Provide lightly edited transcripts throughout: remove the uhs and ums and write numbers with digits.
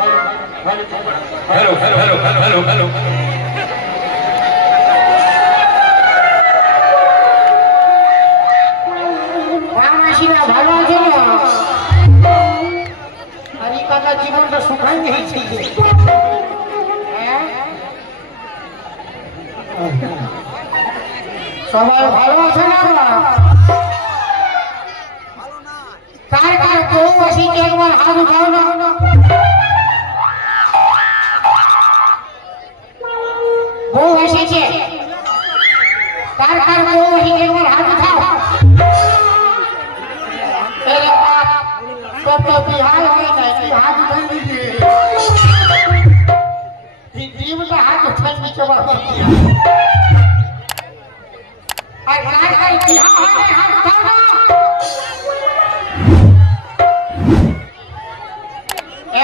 Hello hello hello hello hello মাসিরা ভালো আছে না? আর এই কথা জীবনটা সুখাই গেছে। সবাই ভালো আছে না? কার কার বউ এসেছে একবার হাত উঠাও না। বউ এসেছে, কার কার বউ এসেছে একবার হাত উঠাও। কত বিহার হয়ে যায়, তুই হাত উঠাই দিবি, জীবটা হাত উঠাই দিতে পারবো। আর কার কার বিহার হয় না হাত উঠাও না।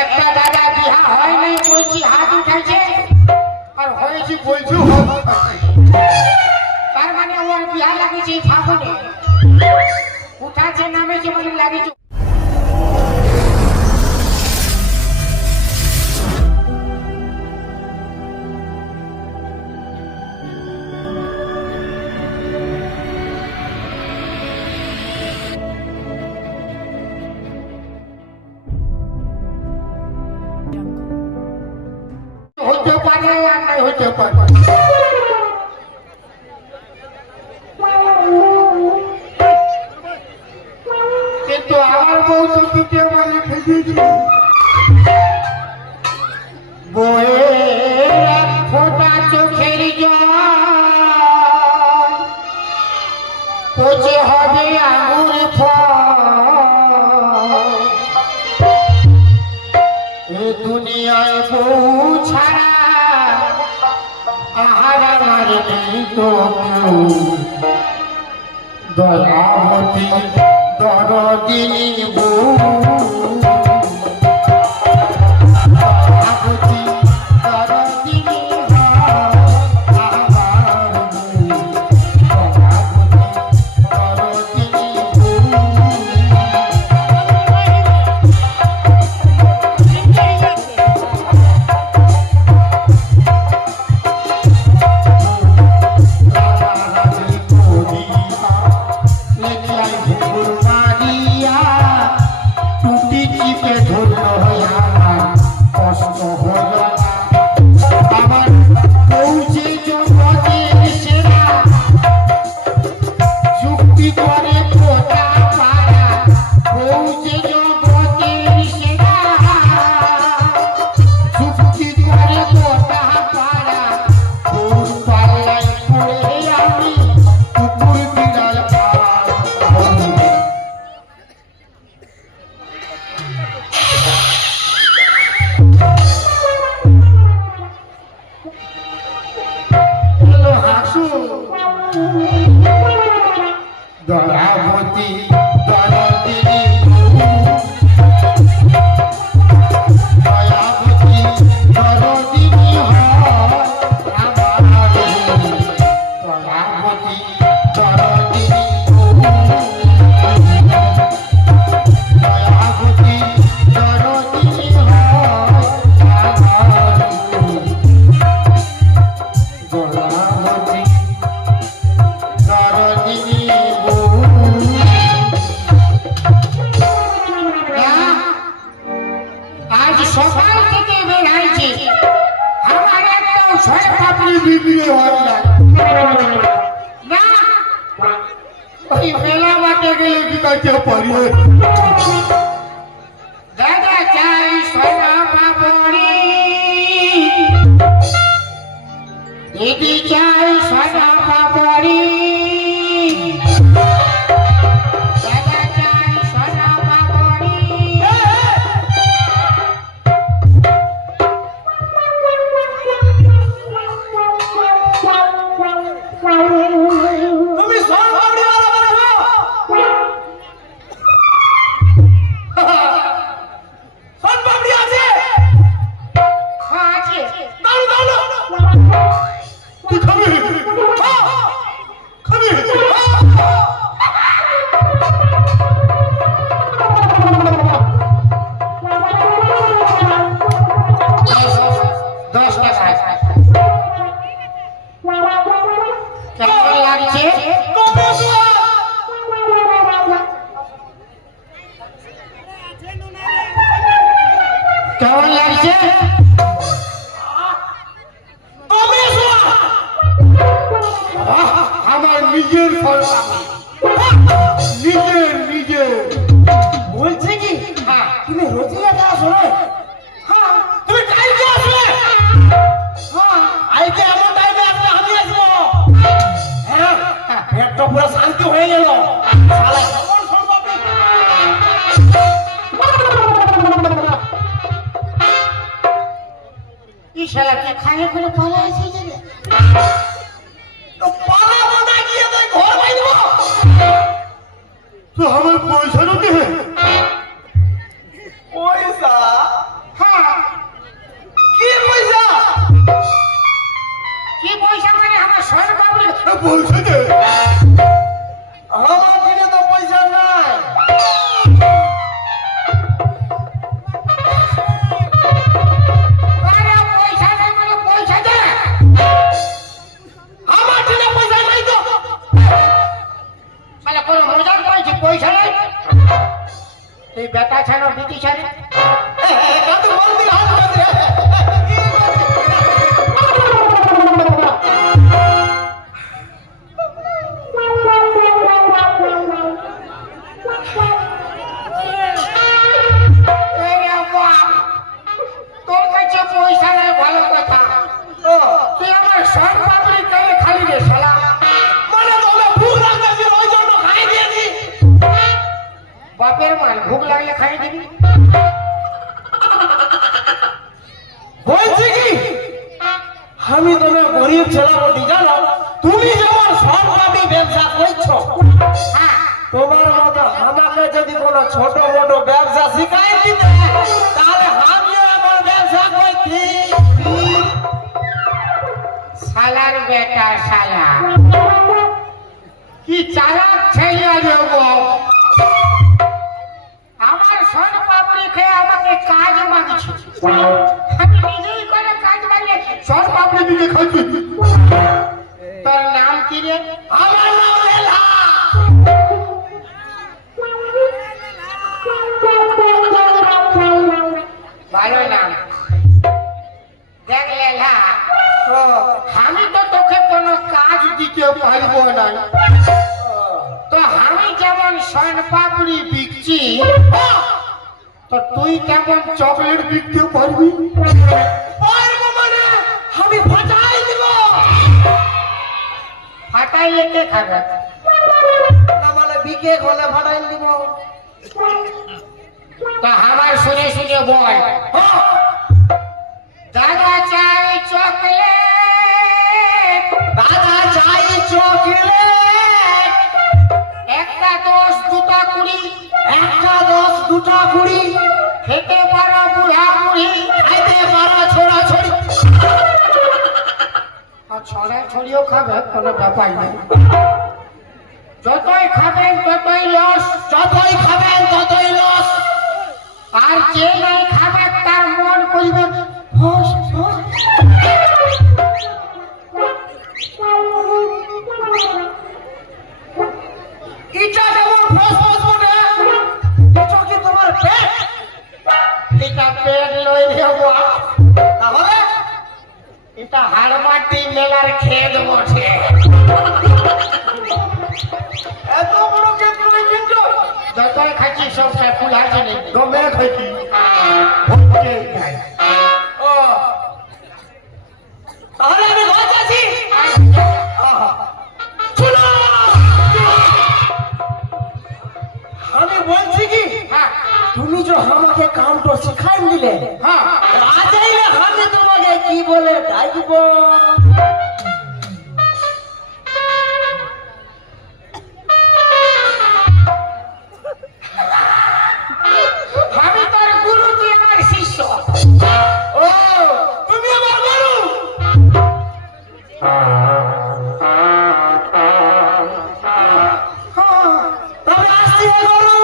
একটা দাদা বিহা হয় নাই বলছি হাত উঠাইছে, আর হয়েছি বলছি হাত উঠাইছে। তার মানে ওর বিহা লাগিয়েছে ফাগুনে, উঠাচ্ছে নামেছে মানে লাগিয়েছে। হতে পারে আর নাই হতে পারে। কিন্তু আমার বউ তো দিতে মানে ফেঁকেছি। বউয়ের এক ফোঁটা চোখের জল পচে হবে আঙুর ফল। এ দুনিয়ায় বউ ছাড়া আহার আমার নেই তো কেউ। দয়াবতী দরদিনী বউ, দয়াবতী দরদিনী আমার বউ, দয়াবতী দরদিনী বউ। দয়াবতী দরদিনী দয়াবতী দরদিনী আমার দয়াবতী দরদিনী দয়াবতী দরদিনী আমার দয়াবতী দরদিনী। আজ সকাল থেকে বেড়াইছি, আমার একটাও ছয় পাপড়ি বিক্রি হয় না। ওই মেলা মাঠে গেলে বিকাইতে পারি। দাদা চাই সোনা পাপড়ি, দিদি চাই সোনা পাপড়ি। কেমন লাগছে? আমার নিজের ফলটা নিজের বলছে কি হ্যাঁ তুমি রোজই এটা আসো রে? হ্যাঁ তুমি কালকে আসবে? হ্যাঁ আজকে এমন টাইমে আসবে আমি আসবো। হ্যাঁ একটা পুরো শান্তি হয়ে গেল। শালা কেমন সম্ভব? ই শালা কে খাইয়ে করে পালাইছে যে তো পালাবো না গিয়ে তুই ঘর বাইরবো। तो हमें पैसा देते हैं পয়সা? হ্যাঁ কি পয়সা? কি পয়সা মানে আমার সর পাবলিক पैसे दे আমার কাছে তো পয়সা নাই। আরে পয়সা নেই মানে পয়সা দে আমার কাছে পয়সা নাই তো। শালা কোনো মজার পাইছি পয়সা নেই এই বেটা ছাড়া বিটি ছাড়ে কত মন্দির হাত মন্দির। তোর কাছে পয়সা নেই ভালো কথা তুই আমার সর পাবলিক করে খালি রে শালা মানে তোমরা ভুল রাখতেছি ওই জন্য খাই দিয়েছি। বাপের মান ভুক লাগলে খাই দিবি বলছি কি আমি তোমরা গরিব ছেলে বলি জানো, তুমি যেমন সরকারি ব্যবসা করছো হ্যাঁ তোমার মতো আমাকে যদি কোনো ছোট মোটো ব্যবসা শিখাই দিতে তাহলে আমিও এমন ব্যবসা করছি। শালার বেটা শালা কি চালাক ছেলে রে বাপ আমার সর পাবলিক খেয়ে আমাকে কাজ মাগছে আমি নিজেই করে কাজ মাগলে সর পাবলিক দিকে খাচ্ছি তোর নাম কি রে আমার নাম লেলা। ভালো নাম দেখ লেলা আমি তো তোকে কোনো কাজ দিতে পারবো না তো আমি যেমন সন পাপড়ি বিকছি তো তুই কেমন চকলেট বিকতে পারবি পারবো মানে আমি ফাটাই দিব। ফাটাইলে কে খাবে না মানে বিকে হলে ফাটাই দিব। তো আমার শুনে শুনে বল দাদা চাই চকলেট দাদা চাই চকলেট একটা 10 দুটা 20 একটা 10 দুটা 20 খেতে পারো বুড়া বুড়ি খাইতে পারো ছোড়া ছড়ি। আর ছড়া ছড়িও খাবে কোনো ব্যাপার নেই যতই খাবেন ততই লস যতই খাবেন ততই লস। আর যে নাই খাবে তার মন করবে ফস ফস। ইটা যেমন ফস ফস বলে এটা কি তোমার পেট? এটা পেট লই দেবো তাহলে এটা হাড়মাটি মেলার খেদ বটে এত বড় কেক তুমি কিনছো? যতই খাচ্ছি সব ফুল আছে নেই मैं खाई ও তাহলে আমি ঘর যাচ্ছি। শুনো, আমি বলছি কি হ্যাঁ তুমি যে আমাকে কামটা শিখাই দিলে হ্যাঁ আজইলে আমি তোমাকে কি বলে ডাকব? আমি তোর গুরু তুই আমার শিষ্য ও তুমি আমার গুরু? তবে আসছি হে গুরু।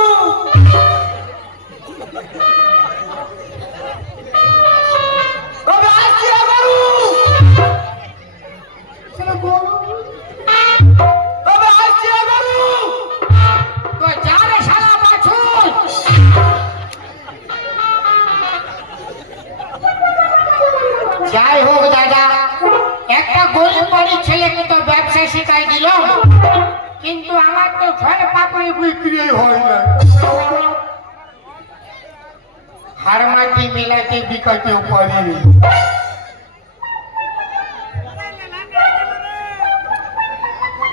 তবে আসছি হে গুরু। যাই হোক দাদা, একটা গরিব বাড়ির ছেলেকে তো ব্যবসা শিখাই দিলাম, কিন্তু আমার তো ফল পাপড়ি বিক্রি হয় না, হার মাটি মেলাতে বিকাতেও পারিনি।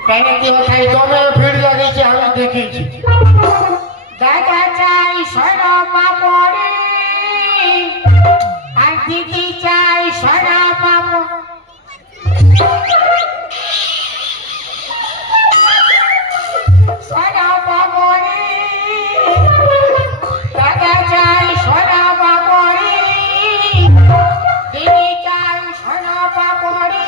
কেন কি ওখানে দমে ভিড় লাগিয়েছে আমি দেখেছি। দাদা চাই সোনা পাপড়ি আর দিদি চাই সোনা পাপড়ি, সোনা পাপড়ি দাদা চাই সোনা পাপড়ি, দিদি চাই সোনা পাপড়ি।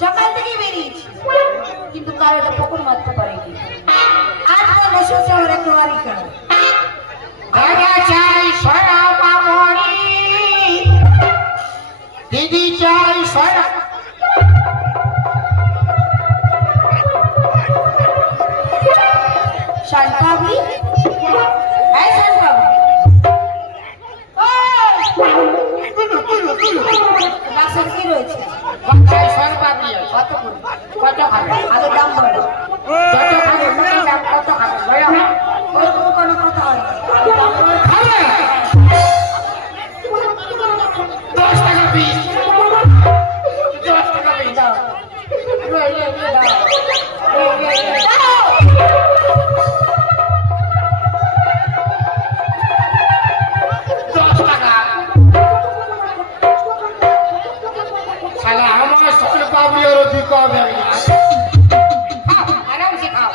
সকাল থেকে বেরিয়েছি কিন্তু কারোটা পকড় মারতে পারিনি। আজ মনে হচ্ছে আমার একটু হারি কেন। দাদা চাই সোনা পাপড়ি, দিদি চাই সোনা। শানপাবড়ি, এই শানপাবড়ি, বাক্সের কি রয়েছে? চাই সোনা পাপড়ি। কত করে? কত খাবে? আগে দাম বলো। যত খাবে মোটার দাম কত খাবে বলো? ওরকম কোনো কথা হয় না। আগে দাম বলো। খাবে 10 টাকা পিস, 10 টাকা পিস। দাও। দাও। শালা আমার সকল পাবি আর তুই কবে আরাম সে খাও।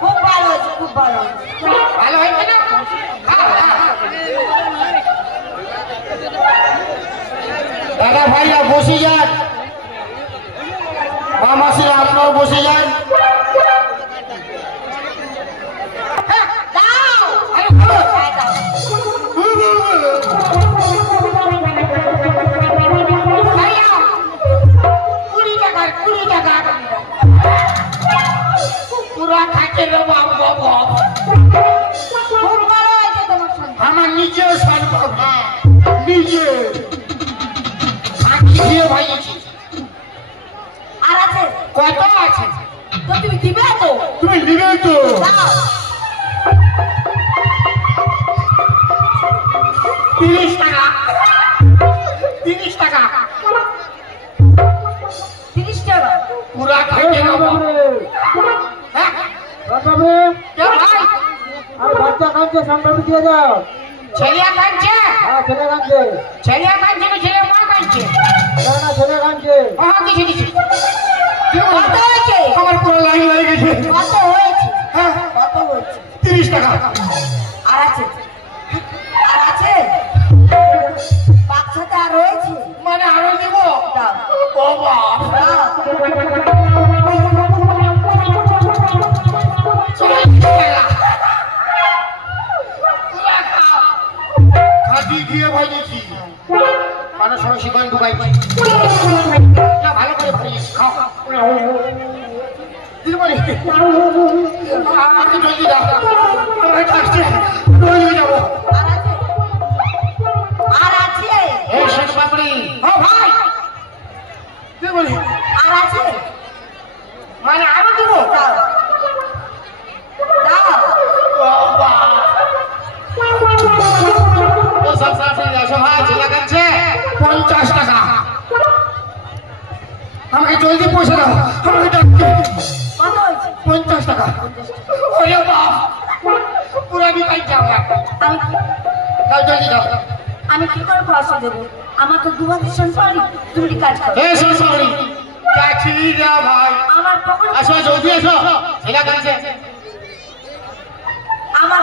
খুব ভালো হয়েছে, খুব ভালো হয়েছে। ভালো হয়েছে না? খাও, খাও। দাদা ভাইরা বসে যান, মা মাসিরা আপনার বসে যান। দাও। আরে খাও। হ্যাঁ, দাও। ভাইয়া, 20 টাকা, 20 টাকা। পুরা খাচ্ছে রে বাবা বাবা। খুব ভালো হয়েছে তোমার সঙ্গে। আমার নিজেও সম্ভব, হ্যাঁ। নিজে ফাঁকি দিয়ে ভাইয়েছি। আর আছে? কত আছে? তো তুমি দিবে তো? তুমি নিবে তো? দাও। 30 টাকা, 30 টাকা। 30 টাকা। পুরা খাইতে নেবো। হ্যাঁ? কে ভাই? বাচ্চা কাঁদছে, সামনে দিয়ে যাও। ছেলিয়া কাঁদছে? হ্যাঁ, ছেলে কাঁদছে। ছেলিয়া কাঁদছে না ছেলে মা কাঁদছে? না, ছেলে কাঁদছে। কিছু কিছু। কত হয়েছে? আমার পুরো লাইন হয়ে গেছে। কত হয়েছে? হ্যাঁ, কত হয়েছে? 30 টাকা। আর আছে? আর আছে? বাচ্চাটা আর রয়েছে? মানে আরো দিব? দাও। ও বাপ। দাও। 40 টাকা। পুরা খাও। খাদি দিয়ে ভাইয়েছি। মানুষ সবাই শিখান ডুবাই না, ভালো করে ভাইয়েছি। খাও। দিদিমণি, আমাকে জলদি দাও। আমার কাছে রয়ে যাবো। আর আছে? আর আছে? এই শেষ পাপড়ি। ও ভাই, দিদিমণি, আর আছে? মানে আরো দিব? দাও। দাও। ও সব পাপড়ি আসো ভাই, ছেলে কাঁদছে। 50 টাকা। আমাকে জলদি পয়সা দাও, আমাকে ডাকতে। কত হয়েছে? 50 টাকা। ওরে বাপ, পুরা বিকাই যাও না। আমি দাও জলদি দাও। আমি কি করে পয়সা দেবো? আমার তো 2 বছর সংসারই, তুমি কাজ করো। এই শেষ পাপড়ি। যাচ্ছি না ভাই। আমার পকেটে আসো জলদি আসো, ছেলে কাঁদছে। আমার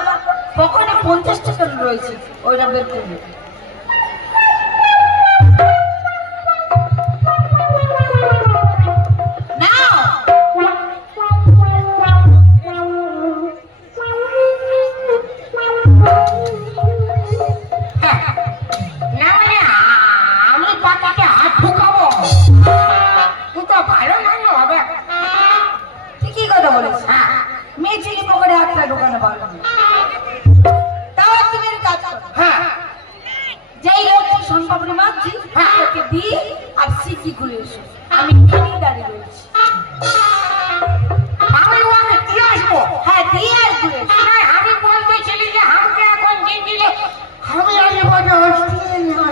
পকেটে 50 টাকা রয়েছে, ওইটা বের করবো। নাও। বলেছি মেয়ে ছেলে পকেটে হাতটা ঢোকানো পারবে না তাও তুমি এর কাজ করো হ্যাঁ যেই লোকটি সম্পাপড়ি মারছি ওকে দিয়ে আর সিকি খুলে এসো আমি এখানেই দাঁড়িয়ে রয়েছি আমি ওকে দিয়ে আসবো হ্যাঁ দিয়ে আসবো না, আমি বলতেছিলি যে আমাকে এখন দিয়ে দিলে আমি আর এবারে আসতে না।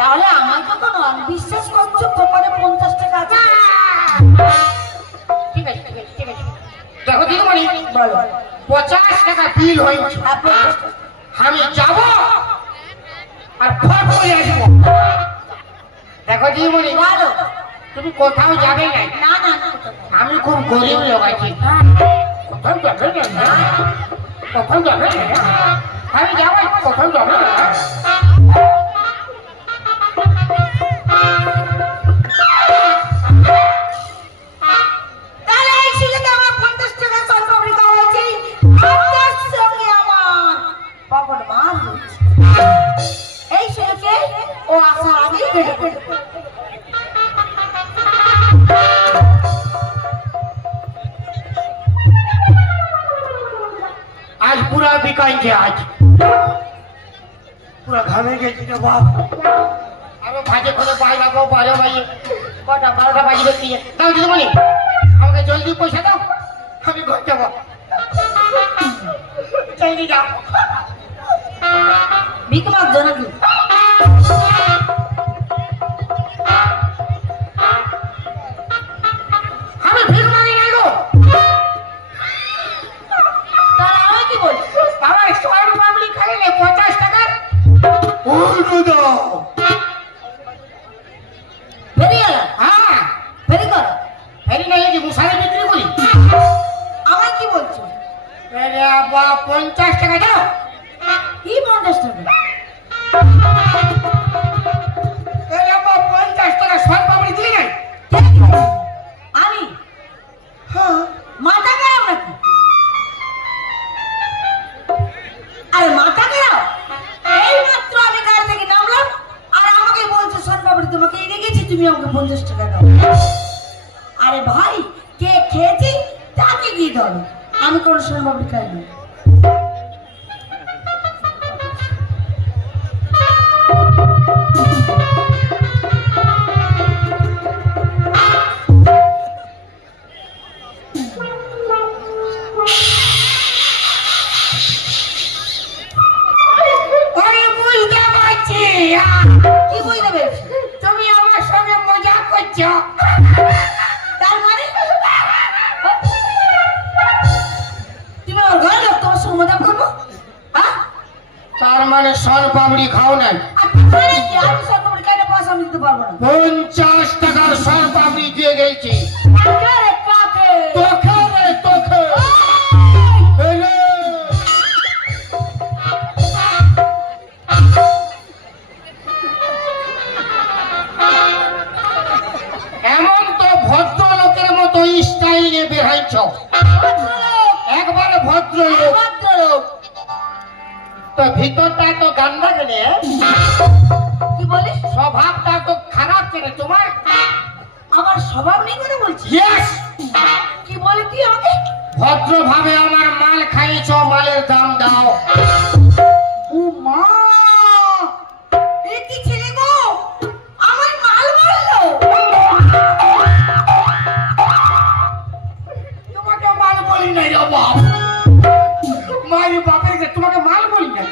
তাহলে আমাকে কোনো বিশ্বাস করছো তোমার 50 টাকা আছে ঠিক আছে ঠিক আছে ঠিক আছে দেখো দিদিমণি বলো 50 টাকা বিল হয়েছে আর 50 টাকা। আমি যাব আর ফট করে আসবো দেখো দিদিমণি বলো তুমি কোথাও যাবে না না না না আমি খুব গরিব লোক আছি কোথাও যাবে না কোথাও যাবে না আমি যাবো কোথাও যাবে না তাহলে এই সুযোগে আমার 50 টাকা সম্পাপড়ি দেওয়া হয়েছে আপনার সঙ্গে আমার পকেট মার হচ্ছে এই সুযোগে ও আসার আগেই কেটে কেটে আজ পুরা বিকাইছে আজ পুরা ঘামে গেছি রে বাপ আরো ভাজে করে বাইরে 12 বাজে কটা 12টা বাজে দেখি দাও দিদিমণি আমাকে জলদি পয়সা দাও আমি ঘর যাবো জলদি যাও ভিক মাগছো নাকি আমি ভিড় মারি নাই গো তাহলে আমি কি বলছি আমার সোয়ার বাবলি খাইলে 50 টাকা উল্টো দাও বেরিয়ে গেল হ্যাঁ বেরিয়ে গেল ফেরি নাই যে মুসারে বিক্রি করি আমায় কি বলছো আরে বাবা 50 টাকা দাও কি 50 টাকা আরে বাবা 50 টাকা সোয়ার বাবলি দিলি নাই কে দিবে? আমি হ্যাঁ মাথা খারাপ নাকি আরে মাথা খারাপ এই মাত্র আমি গাড়ি থেকে নামলাম আর আমাকে বলছো সম্পাপড়ি তোমাকে রেখেছি তুমি আমাকে 50 টাকা দাও আরে ভাই কে খেয়েছি তাকে দিয়ে দাও আমি কোনো সম্পাপড়ি খাই না আমি বুঝতে পারছি কি বুঝতে পেরেছি তুমি আমার সঙ্গে মজা করছো তার মানে তুমি আমার ঘরে লোক তোমার সঙ্গে মজা করবো হ্যাঁ তার মানে সোয়ার বাবলি খাও নাই আর তাহলে কি আমি সম্পাপড়ি খাই না পয়সা আমি দিতে পারবো না 50 টাকার সোয়ার বাবলি দিয়ে গেছি কাকে রে কাকে তোকে রে তোকে এলে এমন তো ভদ্রলোকের মতো স্টাইলে বেরাইছ একবারে ভদ্রলোক ভদ্রলোক তো ভিতরটা তো গান্ডা কেনে কি বলিস স্বভাবটা তো খারাপ কেনে তোমার আমার স্বভাব নেই কথা বলছিস ইয়েস কি বলি তুই আমাকে ভদ্রভাবে আমার মাল খাইছো মালের দাম দাও ও মা এ কি ছেলে গো আমার মাল মারলো তোমাকে মাল বলি নাই রে বাপ মায়ের বাপের কাছে তোমাকে মাল বলি নাই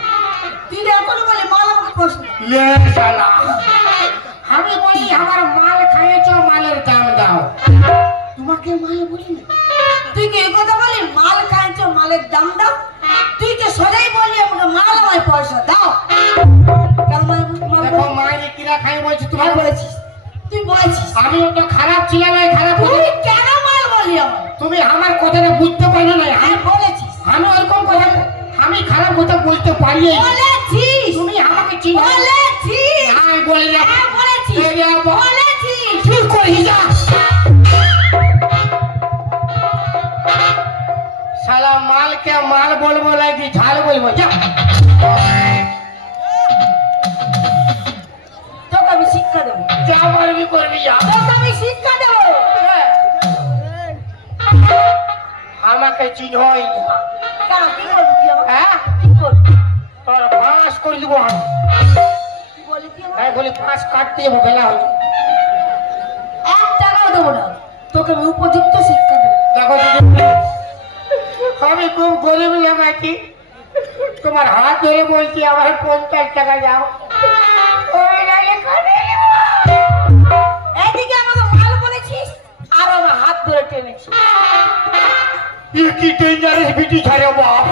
তুই এখনো বলে মাল আমাকে প্রশ্ন লে শালা আমি বলি আমার মাল খাইছো মালের দাম দাও তোমাকে মাল বলি না তুই কি এই কথা বলি মাল খাইছো মালের দাম দাও তুই তো সদাই বলি আমাকে মাল আমায় পয়সা দাও কেন মাল দেখো মায়ের কিরা খাই বলছি তোমার বলেছিস তুই বলেছিস আমি তো খারাপ ছিলাম এই খারাপ তুই কেন মাল বলি আমায় তুমি আমার কথাটা বুঝতে পারো না হ্যাঁ বলেছিস আমি ওরকম কথা আমি খারাপ কথা বলতে পারি বলেছিস তুমি আমাকে চিনো বলেছিস আমি বলি না হ্যাঁ বলেছিস এই যে বলেছিস চুপ করে যা শালা মালকে মাল বলবো নাকি ঝাল বলবো যা তোকে আমি শিক্ষা দেবো যা পারবি করবি যা তোকে আমি শিক্ষা দেবো হ্যাঁ। আমাকে চিনহই না। কেন কি করবি তুই আমাকে? হ্যাঁ কি করবি? তোর ফাঁস করে দিব আমি। কি বলি তুই আমাকে? তাই বলি ফাঁস কাটতে যাবো বেলা হয়েছে। 1 টাকাও দেবো না, তোকে আমি উপযুক্ত শিক্ষা দেবো। দেখো দিদি, আমি খুব গরিব লোক আছি, তোমার হাত ধরে বলছি আমার 50 টাকা যাও। ওই নালে করে নেব। এইদিকে আমাকে মাল বলেছিস আর আমার হাত ধরে টেনেছিস। কি ডেঞ্জারাস বিটি ছাড়ে বাপ।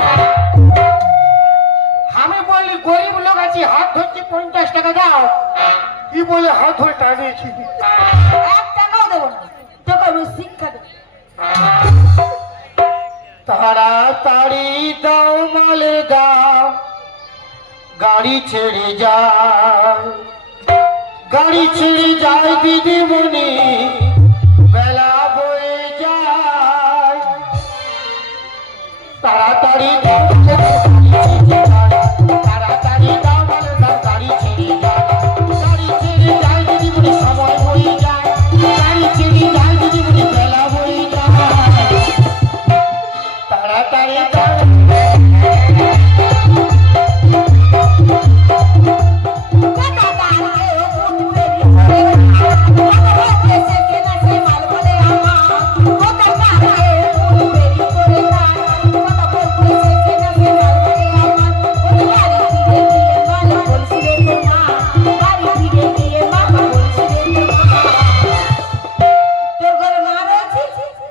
আমি বললি গরিব লোক আছি, হাত ধরছি 50 টাকা দাও, কি বলে হাত ধরে টানিয়েছি। 1 টাকাও দেবো না, তোকে আমি শিক্ষা দেবো। তাড়াতাড়ি দাও মালের দাম, গাড়ি ছেড়ে যায়, গাড়ি ছেড়ে যায় দিদিমণি, বেলা বয়ে যায়। তাড়াতাড়ি দাও তাড়াতাড়ি দাও মালের দাম, গাড়ি ছেড়ে যায়, গাড়ি ছেড়ে যায় দিদিমণি, সময় বয়ে যায়, গাড়ি ছেড়ে যায় দিদিমণি, বেলা বয়ে যায়। তাড়াতাড়ি দাও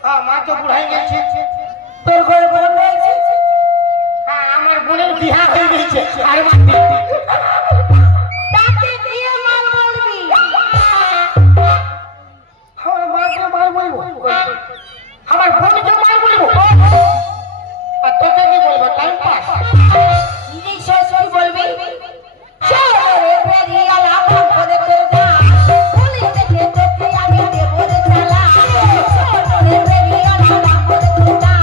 হ্যাঁ, মা তো বুড়াই গেছে। তোর ঘরে ঘরে রয়েছে হ্যাঁ, আমার বোনের বিয়া হয়ে গেছে। আর তাকে দিয়ে মাল বলবি। আমার মাকে মার বলবো, আমার বোনকে মার বলবো, আর তোকে কি বলবো? Time pass. নিজে কি বলবি? চলো রে বেরিয়া লাভ করে তোর যা, পুলিশ দেখে তোকে আমি দেবো রে চালা। চলো রে বেরিয়া লাভ করে তোর যা,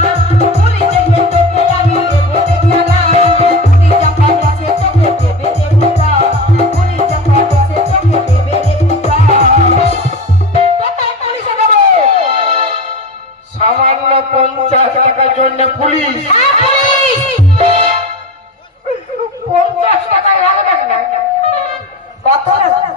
পুলিশ দেখে তোকে আমি দেবো রে চালা। পুলিশ চাপা গেছে তোকে দেবে রে বুকা, পুলিশ চাপা গেছে তোকে দেবে রে বুকা। কোথায় পুলিশে দেবো? সামান্য 50 টাকার জন্য পুলিশ। হ্যাঁ পুলিশ। 50 টাকা লাগবে না। কত লাগবে?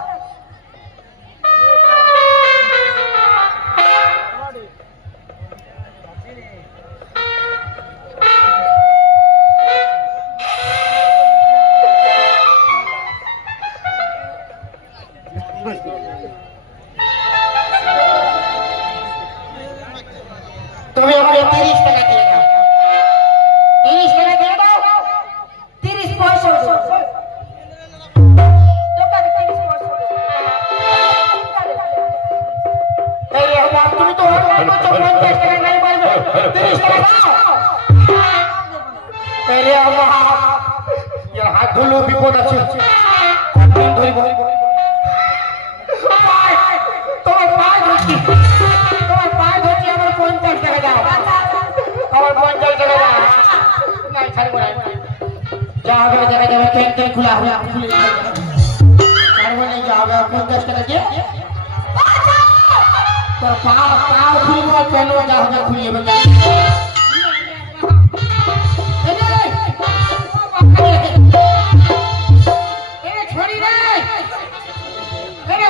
তুমি আমাকে 30 টাকা দিয়ে দাও, 30 টাকা দিয়ে দাও। 30 পয়সা দেবো। তোকে আমি 30 পয়সা দেবো। এই রে বাপ, তুমি তো আমার কাছে 50 টাকা নাই পারবে, 30 টাকা দাও। এই রে বাপ, ইয়ার হাত ধরলেও বিপদ আছে। কতদিন ধরিব? তোমার পায়ে ধরছি, তোমার পায়ে ধরছি, আমার 50 টাকা দাও, আমার 50 টাকা দাও। নাই ছাড়বো না, যা হবে দেখা যাবে। ট্রেন খোলা হয়ে খুলে ছাড়বো না, যা হবে 50 টাকা দিয়ে তোর পাও খুলবো, পেন যা হবে খুলিয়ে দেবে। ছড়ি রে,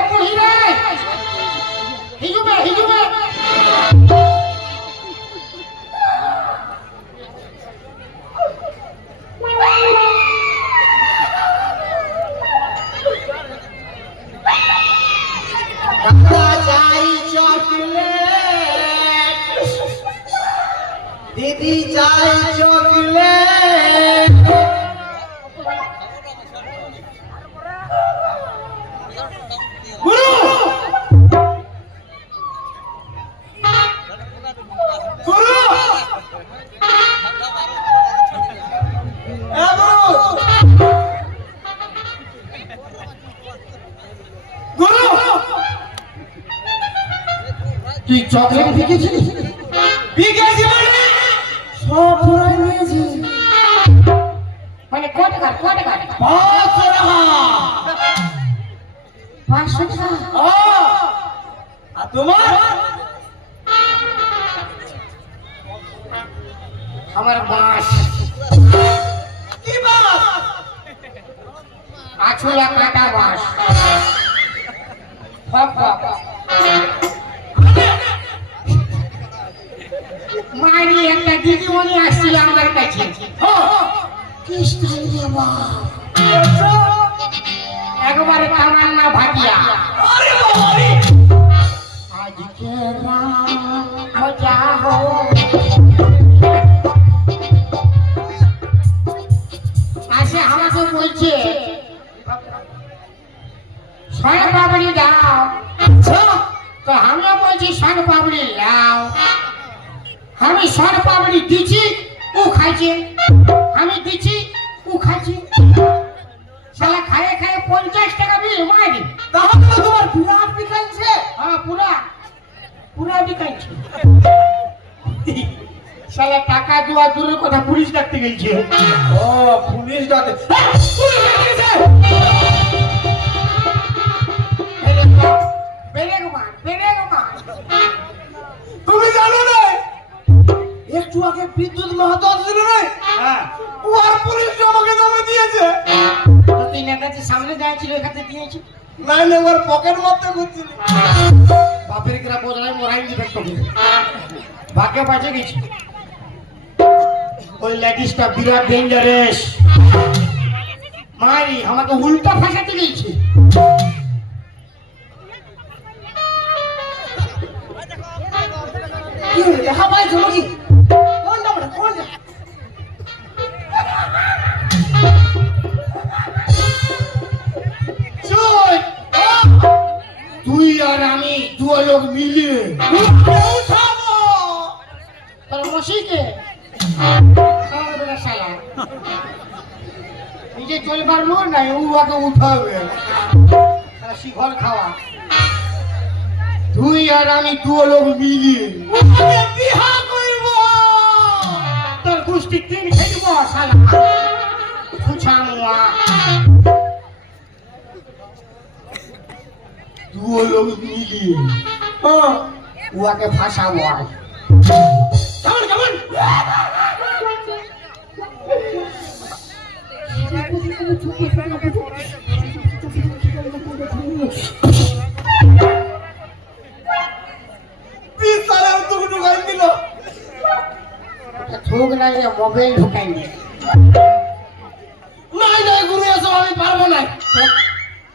বুড়ি রে, হিজুবে হিজুবে। চাই চকলেট, দিদি চাই চকলেট। গুরু গুরু গুরু, তুই চকলেট বিকেছিস? বিকেছি মানে সব পুরাই নিয়েছি। মানে কত টাকা? 500 টাকা। 500 টাকা? আর তোমার আমার বাস কি বাস? আছুলা কাটা বাস ফক ফক মারি একটা দিদিমণি আসছিল আমার কাছে কি স্টাইল রে বাপ একবারে তামান্না ভাটিয়া আজকে মজা হো আসে আমাকে বলছে শন পাপড়ি দাও তো আমিও বলছি শন পাপড়ি লাও আমি শন পাপড়ি দিচ্ছি ও খাইছে আমি দিচ্ছি ও খাইছে শালা খায়ে খায়ে 50 টাকা বিল মারি তাহলে তো তোমার বিরাট বিকাইছে। হ্যাঁ পুরা বিকাইছে শালা টাকা দেওয়া দূরের কথা পুলিশ ডাকতে গেছে ও পুলিশ ডাকে। তুমি জানো না একটু আগে বিদ্যুৎ মাহাতো আসছিল না, হ্যাঁ ও আর পুলিশ আমাকে নামে দিয়েছে। তুই নেতাজি সামনে যাচ্ছিল এখানে দিয়েছি নাই না ওর পকেট মারতে ঘুরছিল। বাপের কিরা বোঝাই মরাই দিবে তোকে ভাগ্যে বাঁচে গেছি ওই লেডিসটা বিরাট ডেঞ্জারাস মারি আমাকে উল্টা ফাঁসাতে গেছে কি হলো দেখা পাইছো নাকি? কোনটা বলে কোনটা? চল তুই আর আমি দু লোক মিলিয়ে উঠাবো। তোর মশিকে শালা নিজে চলবার লোক নাই উহাকে উঠাবে শিখর খাওয়া তুই আর আমি দু লোক মিলিয়ে ওকে বিহা করব। তোর গোষ্ঠী তিন খেলব শালা ফুছামুয়া দু লোক মিলিয়ে উহাকে ফাঁসাবো আর কেমন কেমন? বিশালের দুটো ঢুকাই দিল। থুক নাই রে মোবাইল ঢুকাই নে নাই নাই গুরু এসব আমি পারবো না।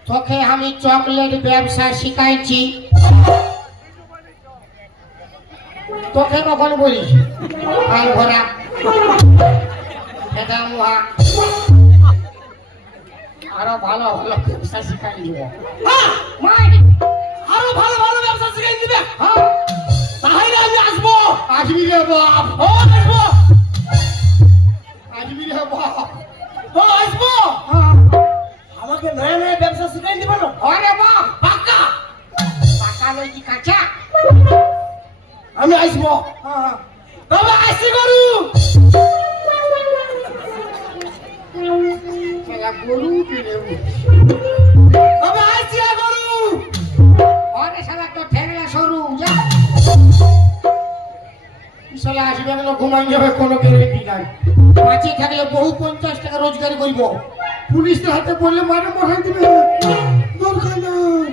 তোকে আমি চকলেট ব্যবসা শিখাইছি তোকে কখন বলিস কাল ভরা এটা মুহা আরো ভালো ভালো ব্যবসা শিখাই দিব মারি আরো ভালো ভালো ব্যবসা শিখাই দিবে। হ্যাঁ তাহলে আমি আসবো। আসবি রে বাপ ও আসবো। আসবি রে বাপ ও আসবো। হ্যাঁ আমাকে নয়া নয়া ব্যবসা শিখাই দিবে না? আরে বাপ পাক্কা টাকা লই কি কাঁচা আমি আসবো। হ্যাঁ তবে আসি গরু। খেলা গরু কিনে তবে আসি গরু। আরে শালা তো ঠেংলা সরু যা শালা আসবে না ঘুমাই যাবে কোনো গ্যারেন্টি নাই বাঁচিয়ে থাকলে বহু 50 টাকা রোজগার করব পুলিশের হাতে বললে মারে মরাই দিবে দরকার নাই